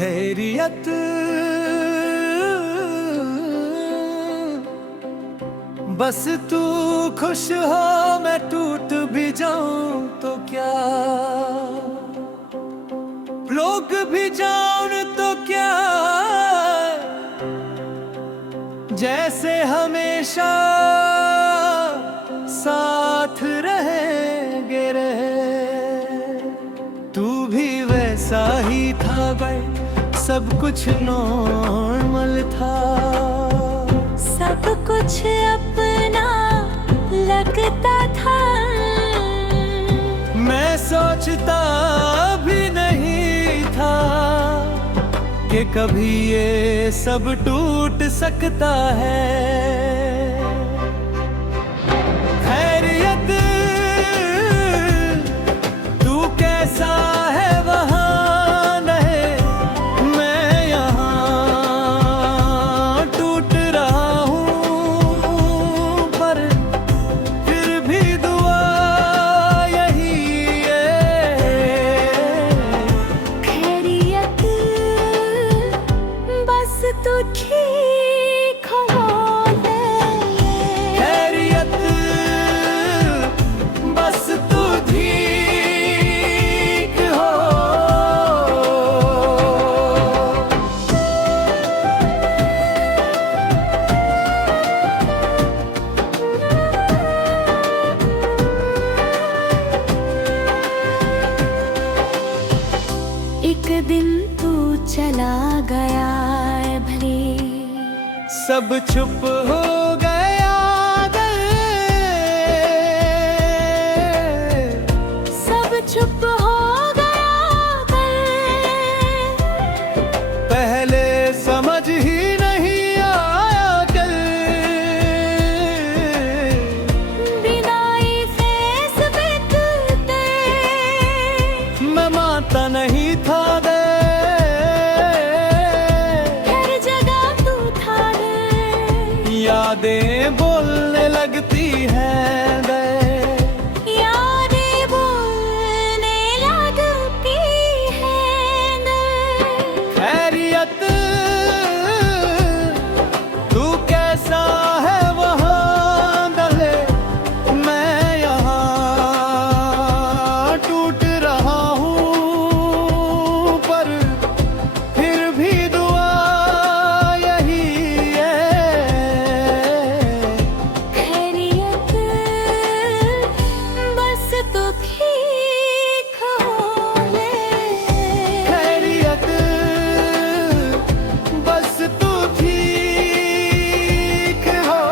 खैरियत बस तू खुश हो, मैं टूट भी जाऊं तो क्या, लोग भी जान तो क्या, जैसे हमेशा साथ रहेंगे रहे। तू भी वैसा ही था भाई, सब कुछ नॉर्मल था, सब कुछ अपना लगता था। मैं सोचता भी नहीं था कि कभी ये सब टूट सकता है। खैरियत तू कैसा है वहाँ रहे, मैं यहाँ टूट रहा हूँ, पर फिर भी दुआ यही है। खैरियत बस तू ठीक हो ले। खैरियत बस तू ठीक हो। एक दिन तू चला गया है भले, सब चुप हो गया सब चुप हो गया कल। पहले समझ ही नहीं आया कल, बिना ही फेसबुक पे मैं मानता नहीं था दे, हर जगह तू था रे। यादें बोलने लगती हैं दे। यादें बोलने लगती हैं दे। खैरियत तू कैसा है वहाँ डले, मैं यहाँ टूट रहा हूँ, पर फिर भी दुआ यही है। खैरियत बस तू ठीक हो ले। खैरियत बस तू ठीक हो।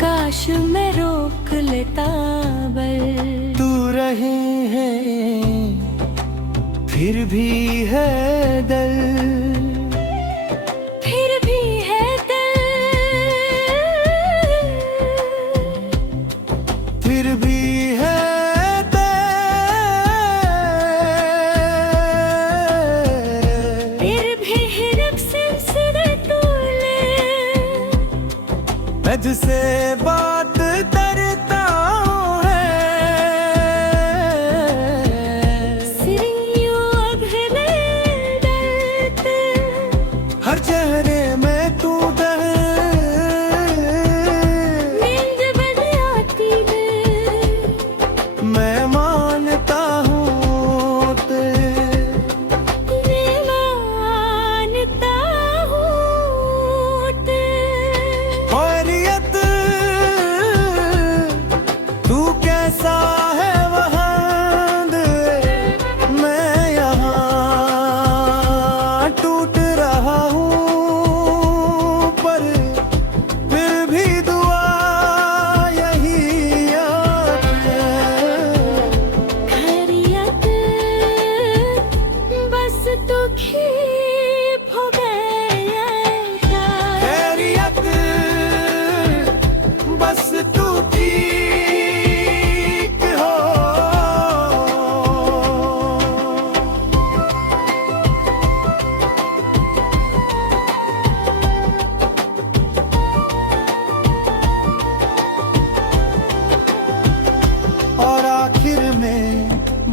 काश मैं रोक लेता बल, तू रहे हैं फिर भी है दल, फिर भी है दिल, फिर भी है दल। फिर भी हिरक सिलसिले तूले। मैं तुझसे बात करता हूँ सिरियों अघरे डल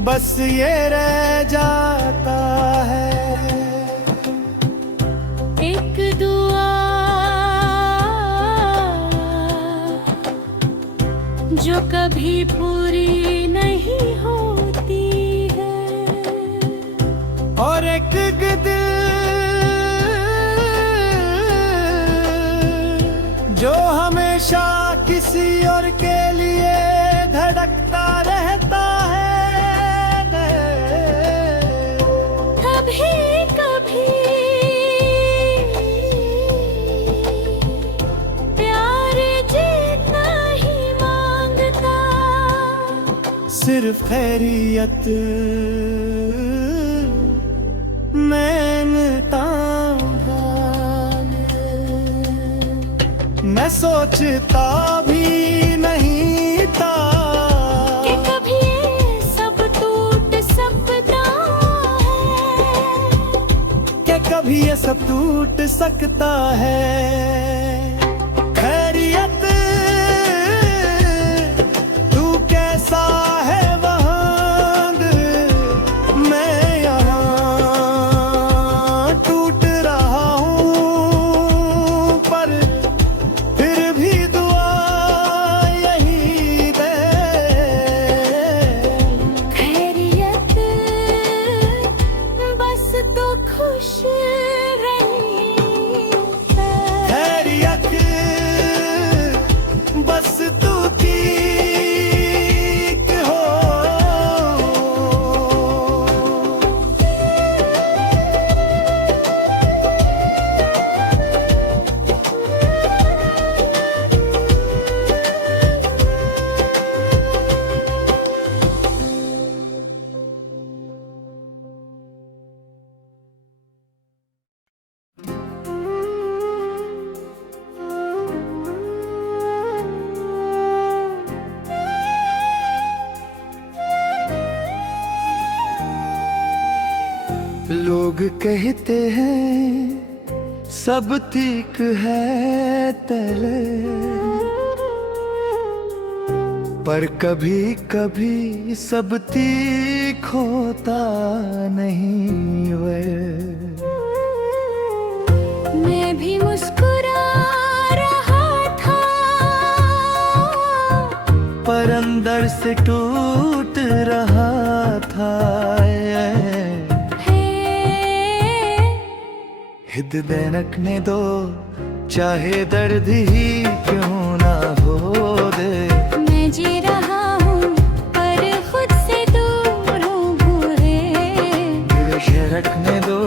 बस ये रह जाता है एक दुआ जो कभी पूरी नहीं होती है, और एक दिल जो हमेशा किसी और के लिए धड़कता रहता है। कभी कभी प्यार जीतना ही मांगता, सिर्फ खैरियत मांगता मैं सोचता भी नहीं था कि कभी ये सब टूट सकता है, कि कभी ये सब टूट सकता है। खैरियत तू कैसा है वहाँ मैं यहाँ टूट रहा हूँ, पर फिर भी दुआ यही दे। खैरियत बस तो खुश रही, खैरियत बस तू ठीक हो। लोग कहते हैं सब ठीक है तेरे, पर कभी कभी सब ठीक होता नहीं वे। मैं भी मुस्कुरा रहा था, पर अंदर से टूट रहा था। हिद दे दो चाहे दर्द ही क्यों ना हो दे। मैं जी रहा हूँ पर खुद से दूर हूँ बूढ़े, मुझे रखने दो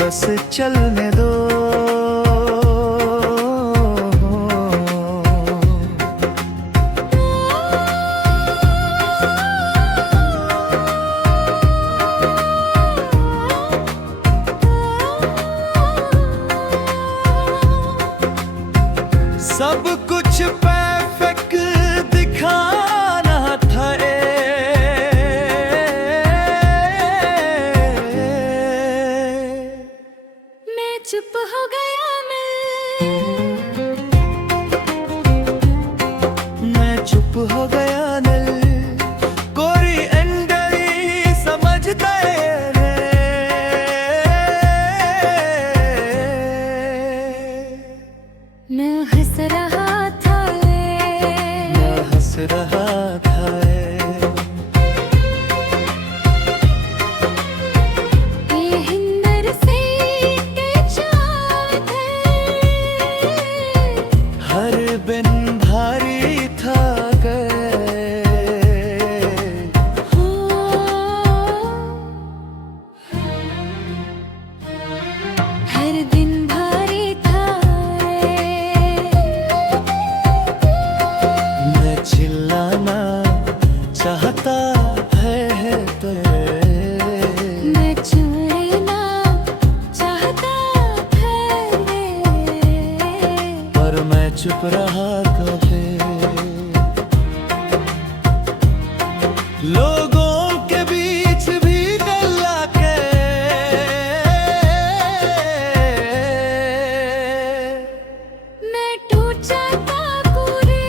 बस चलने दो। सब कुछ परफेक्ट दिखाना था मैं चुप हो गया मैं चुप हो गया दिल कोरी अंदरी समझ गए मैं हंस रहा था, मैं हंस रहा था। ये हिंदर से के चाव थे, हर बिन भारी था गए हो हर दिन भारी था। मैं चिल्लाना चाहता है तो मैं चुरना चाहता है, पर मैं चुप रहा कभी। लोगों के बीच भी गल्ला के मैं टूट जाता पूरी,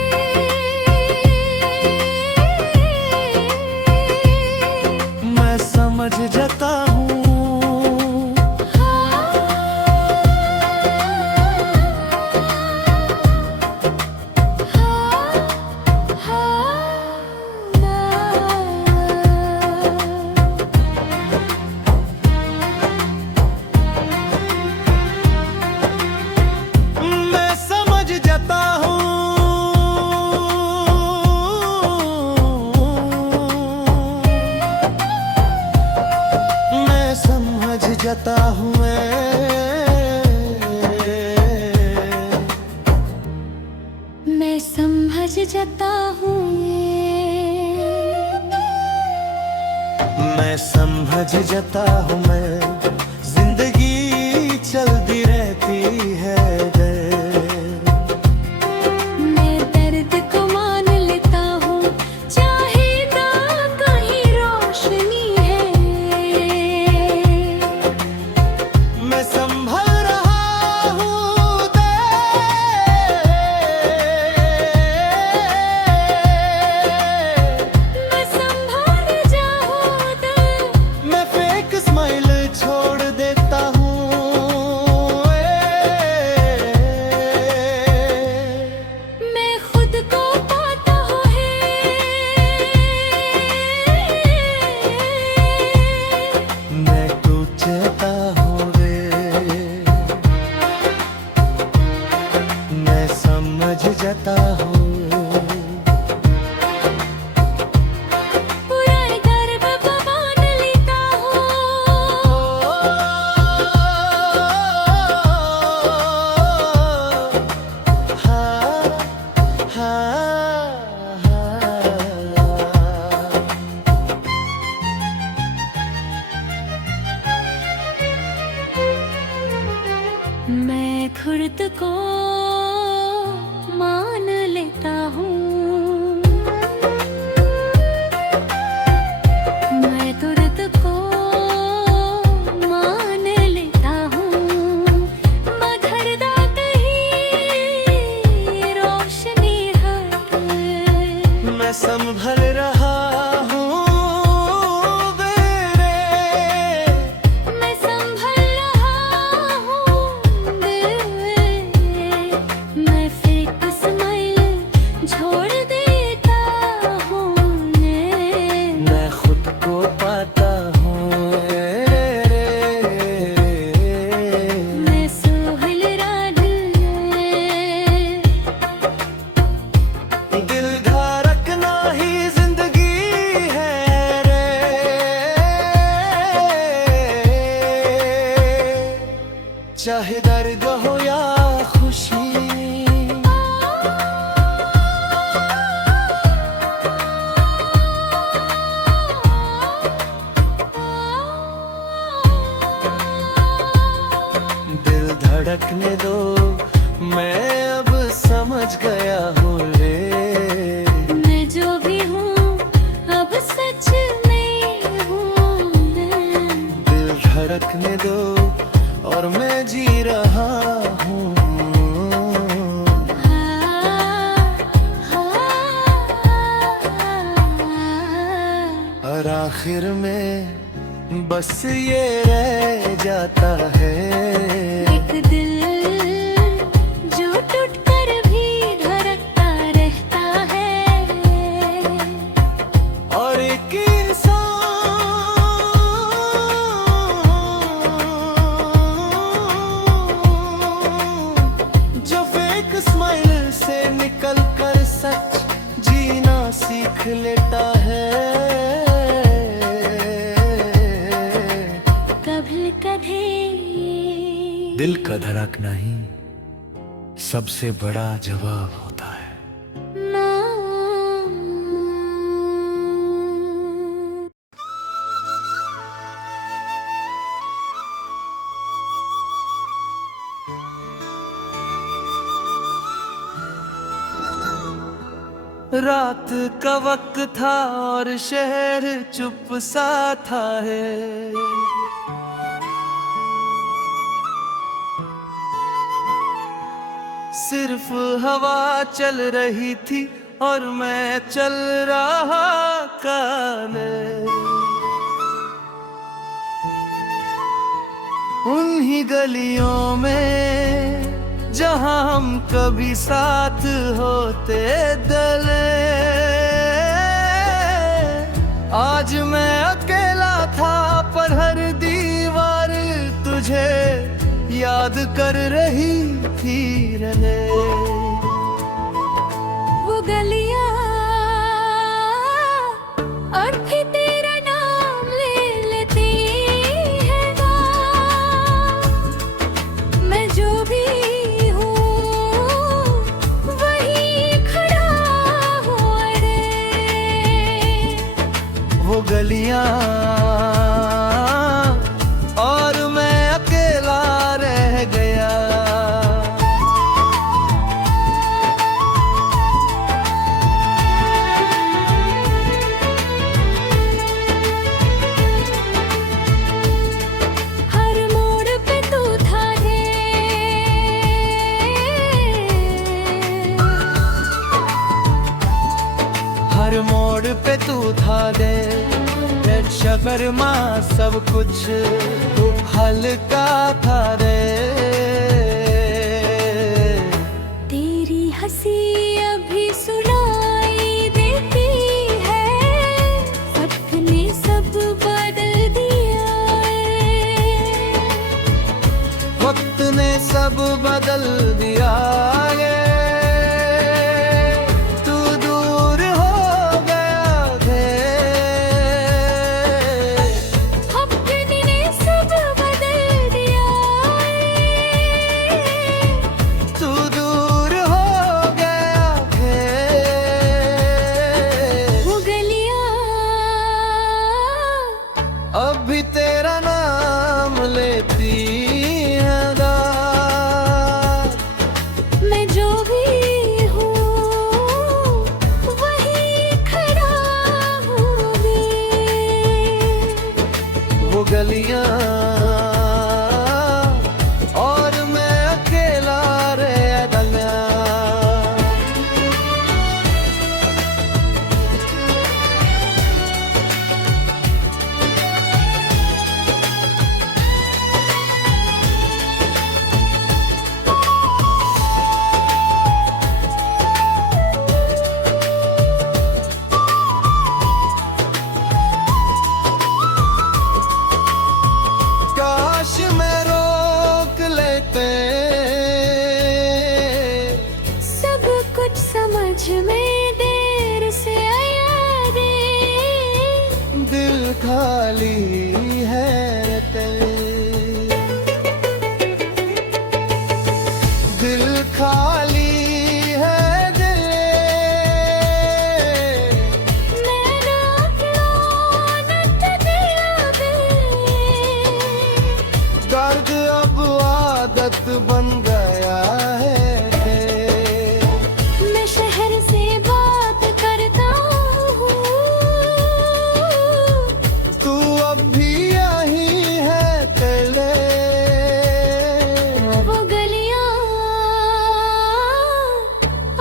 जता हूँ मैं समझ जाता हूँ मैं समझ जाता हूँ मैं जिंदगी चलती रहती है मैं दर्द को मान लेता हूँ चाहे ना कहीं रोशनी है मैं संभल रहा हूँ मैं संभाल जाऊँ मैं फेक स्माइल छोड़ देता हूँ मैं खुद को पाता हूँ मैं टूटता हूँ मैं समझ जाता हूँ पुराने दर्द को मान लेता मैं खुद को मान लेता हूँ मैं तुरंत को मान लेता हूँ मगर दा कहीं रोशनी है मैं संभल रहा हूँ मैं संभल रहा हूँ मैं फेक स्माइल छोड़ देता हूँ मैं खुद को पाता हूँ मैं सोहल रात दिल धड़कना ही जिंदगी है चाहे दर्द हो या खुशी दिल धड़कने दो मैं अब समझ गया हूँ मैं जो भी हूँ अब सच में हूँ दिल धड़कने दो और मैं जी रहा हूँ और आखिर में बस ये रह जाता है एक दिल जो टूट कर भी धड़कता रहता है और एक इंसान जो फेक स्माइल से निकल कर सच जीना सीख लेता है कभी कभी दिल का धड़कना ही सबसे बड़ा जवाब होता है ना रात का वक्त था और शहर चुप सा था है सिर्फ हवा चल रही थी और मैं चल रहा काले उन्हीं गलियों में जहां हम कभी साथ होते दले आज मैं अकेला था पर हर दीवार तुझे याद कर रही थी रले वो गलियां और भी तेरा नाम ले लेती है वो गलियां और मैं अकेला रह गया। हर मोड़ पे तू था रे, हर मोड़ पे तू था दे शबरमा, सब कुछ तू हल्का था रे। तेरी हंसी अभी सुनाई देती है, वक्त ने सब बदल दिया है। वक्त ने सब बदल दिया है। तू दूर हो गया थे, अपने ने सब बदल दिया है। तू दूर हो गया थे। वो गलियां अब भी तेरा नाम लेती हैं रात। मैं जो भी हूँ वही खड़ा हूँ मैं। वो गलियां और मैं अकेला रह गया। काश मैं रोक लेते, सब कुछ समझ में देर से आया रे। दिल खाली है तेरे, दिल खाली है दिल। मैंने अपना दिया बे, दर्द अब आदत बन गया है। मैं शहर से बात करता हूँ, तू अब भी यही है तेरे। वो गलियां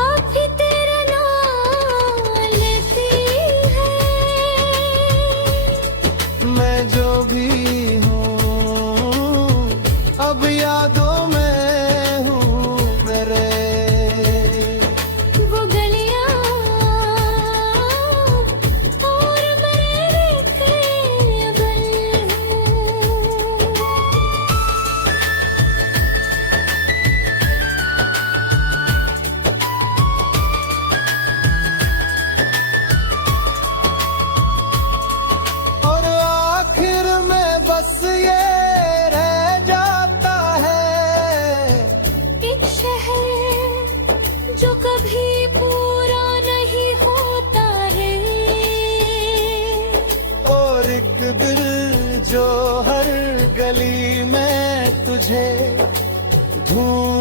अब भी तेरा नाम लेती है। मैं जो भी हूँ अब यादों में हूँ मेरे। वो गलियां और मेरे केवल हूँ। और आखिर में बस ये रह जाता है, एक शहर जो कभी पूरा नहीं होता है। और एक दिल जो हर गली में तुझे ढूंढ